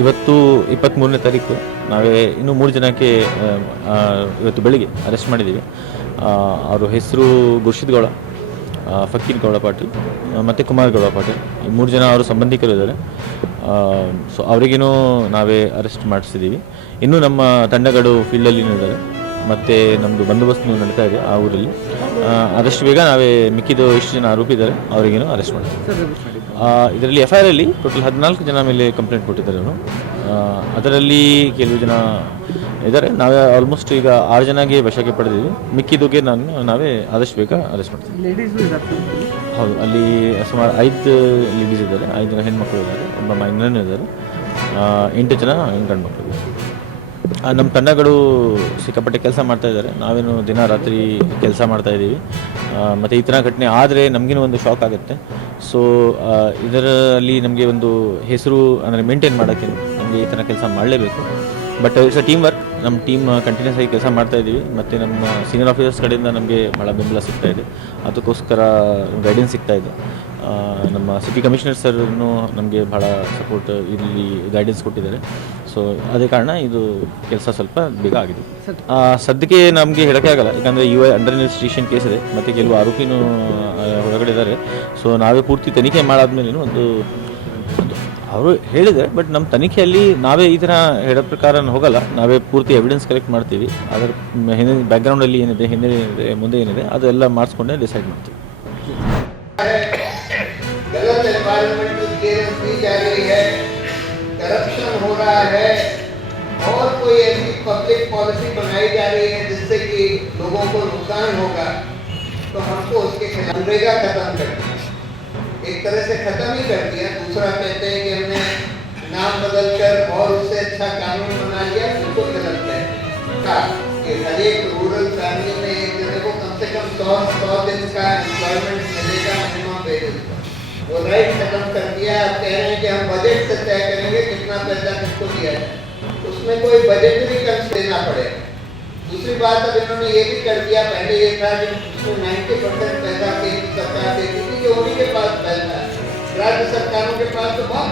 ಇವತ್ತು 23ನೇ ತಾರೀಕು ನಾವೇ ಇನ್ನೂ 3 ಜನಕ್ಕೆ ಇವತ್ತು ಬೆಳಿಗ್ಗೆ ಅರೆಸ್ಟ್ ಮಾಡಿದ್ದೀವಿ. ಅವ್ರ ಹೆಸರು ಗುರ್ಷಿದ್ ಗೌಡ, ಫಕೀರ್ ಗೌಡ ಪಾಟೀಲ್ ಮತ್ತು ಕುಮಾರ್ ಗೌಡ ಪಾಟೀಲ್. ಈ 3 ಜನ ಅವರು ಸಂಬಂಧಿಕರು ಇದ್ದಾರೆ. ಸೊ ಅವರಿಗೇನೂ ನಾವೇ ಅರೆಸ್ಟ್ ಮಾಡಿಸಿದ್ದೀವಿ. ಇನ್ನೂ ನಮ್ಮ ತಂಡಗಳು ಫೀಲ್ಡಲ್ಲಿನೂ ಇದ್ದಾರೆ ಮತ್ತು ನಮ್ಮದು ಬಂದೋಬಸ್ತ್ ನಡೀತಾ ಇದೆ ಆ ಊರಲ್ಲಿ. ಆದಷ್ಟು ಬೇಗ ನಾವೇ ಮಿಕ್ಕಿದ ಎಷ್ಟು ಜನ ಆರೋಪಿ ಇದ್ದಾರೆ ಅವರಿಗೇನು ಅರೆಸ್ಟ್ ಮಾಡ್ತೀವಿ. ಇದರಲ್ಲಿ FIR ಅಲ್ಲಿ ಟೋಟಲ್ 14 ಜನ ಮೇಲೆ ಕಂಪ್ಲೇಂಟ್ ಕೊಟ್ಟಿದ್ದಾರೆ ಅವರು. ಅದರಲ್ಲಿ ಕೆಲವು ಜನ ಇದ್ದಾರೆ. ನಾವೇ ಆಲ್ಮೋಸ್ಟ್ ಈಗ 6 ಜನಗೆ ವಶಕ್ಕೆ ಪಡೆದಿದ್ದೀವಿ. ಮಿಕ್ಕಿದಕ್ಕೆ ನಾವೇ ಆದಷ್ಟು ಬೇಗ ಅರೆಸ್ಟ್ ಮಾಡ್ತೀವಿ. ಹೌದು, ಅಲ್ಲಿ ಸುಮಾರು 5 ಲೇಡೀಸ್ ಇದ್ದಾರೆ, 5 ಜನ ಹೆಣ್ಮಕ್ಳು ಇದ್ದಾರೆ, ಒಬ್ಬ ಮೈನರ್ ಇದ್ದಾರೆ, 8 ಜನ ಗಂಡು ಮಕ್ಕಳು ಇದ್ದಾರೆ. ನಮ್ಮ ತಂಡಗಳು ಸಿಕ್ಕಾಪಟ್ಟೆ ಕೆಲಸ ಮಾಡ್ತಾಯಿದ್ದಾರೆ. ನಾವೇನು ದಿನ ರಾತ್ರಿ ಕೆಲಸ ಮಾಡ್ತಾಯಿದ್ದೀವಿ. ಮತ್ತು ಈ ಥರ ಘಟನೆ ಆದರೆ ನಮಗೇನು ಒಂದು ಶಾಕ್ ಆಗುತ್ತೆ. ಸೊ ಇದರಲ್ಲಿ ನಮಗೆ ಒಂದು ಹೆಸರು ಅಂದರೆ ಮೇಂಟೈನ್ ಮಾಡೋಕ್ಕೆ ನಮಗೆ ಈ ಥರ ಕೆಲಸ ಮಾಡಲೇಬೇಕು. But it's a team work. ನಮ್ಮ ಟೀಮ್ ಕಂಟಿನ್ಯೂಸ್ ಆಗಿ ಕೆಲಸ ಮಾಡ್ತಾಯಿದ್ದೀವಿ ಮತ್ತು ನಮ್ಮ ಸೀನಿಯರ್ ಆಫೀಸರ್ಸ್ ಕಡೆಯಿಂದ ನಮಗೆ ಭಾಳ ಬೆಂಬಲ ಸಿಗ್ತಾಯಿದೆ. ಅದಕ್ಕೋಸ್ಕರ ಗೈಡೆನ್ಸ್ ಸಿಗ್ತಾಯಿದೆ. ನಮ್ಮ ಸಿಟಿ ಕಮಿಷನರ್ ಸರ್ನು ನಮಗೆ ಭಾಳ ಸಪೋರ್ಟ್ ಇಲ್ಲಿ ಗೈಡೆನ್ಸ್ ಕೊಟ್ಟಿದ್ದಾರೆ. ಸೊ ಅದೇ ಕಾರಣ ಇದು ಕೆಲಸ ಸ್ವಲ್ಪ ಬೇಗ ಆಗಿದೆ. ಸದ್ಯಕ್ಕೆ ನಮಗೆ ಹೇಳೋಕ್ಕೆ ಆಗಲ್ಲ, ಯಾಕಂದರೆ ಅಂಡರ್ ಇನ್ವೆಸ್ಟಿಗೇಷನ್ ಕೇಸ್ ಇದೆ ಮತ್ತು ಕೆಲವು ಆರೋಪಿನೂ ಹೊರಗಡೆ ಇದ್ದಾರೆ. ಸೊ ನಾವೇ ಪೂರ್ತಿ ತನಿಖೆ ಮಾಡಾದ್ಮೇಲೆ ಒಂದು ಅವರು ಹೇಳಿದ್ದಾರೆ. ಬಟ್ ನಮ್ಮ ತನಿಖೆಯಲ್ಲಿ ನಾವೇ ಈ ಥರ ಹೇಳೋ ಪ್ರಕಾರ ಹೋಗಲ್ಲ. ನಾವೇ ಪೂರ್ತಿ ಎವಿಡೆನ್ಸ್ ಕಲೆಕ್ಟ್ ಮಾಡ್ತೀವಿ. ಅದರ ಹಿಂದೆ ಬ್ಯಾಕ್ಗ್ರೌಂಡಲ್ಲಿ ಏನಿದೆ, ಹಿಂದೆ ಏನಿದೆ, ಮುಂದೆ ಏನಿದೆ ಅದೆಲ್ಲ ಮಾಡಿಸ್ಕೊಂಡೇ ಡಿಸೈಡ್ ಮಾಡ್ತೀವಿ. गलत एनवायरमेंटल क्लियरेंस दी जा रही है, करप्शन हो रहा है और कोई ऐसी पब्लिक पॉलिसी बनाई जा रही है जिससे कि लोगों को नुकसान होगा, तो हमको उसके खिलाफ मनरेगा खत्म कर दिया, एक तरह से खत्म ही कर दिया। दूसरा कहते हैं कि हमने नाम बदल कर और उससे अच्छा कानून बना लिया, बिल्कुल गलत है कि हर एक रूरल फैमिली में एक जने को कम से कम 100 दिन का एम्प्लॉयमेंट मिलेगा मिनिमम वेजेस का। वो राइट खत्म कर दिया। आप कह रहे हैं कि हम बजट से तय करेंगे कितना पैसा किसको दिया है, उसमें कोई बजटरी कंस देना पड़ेगा। दूसरी बात, अब इन्होंने ये भी कर दिया, पहले ये था कि 90% पैसा केंद्र सरकार देती थी कि उन्हीं के पास पैसा है, राज्य सरकारों के पास तो बहुत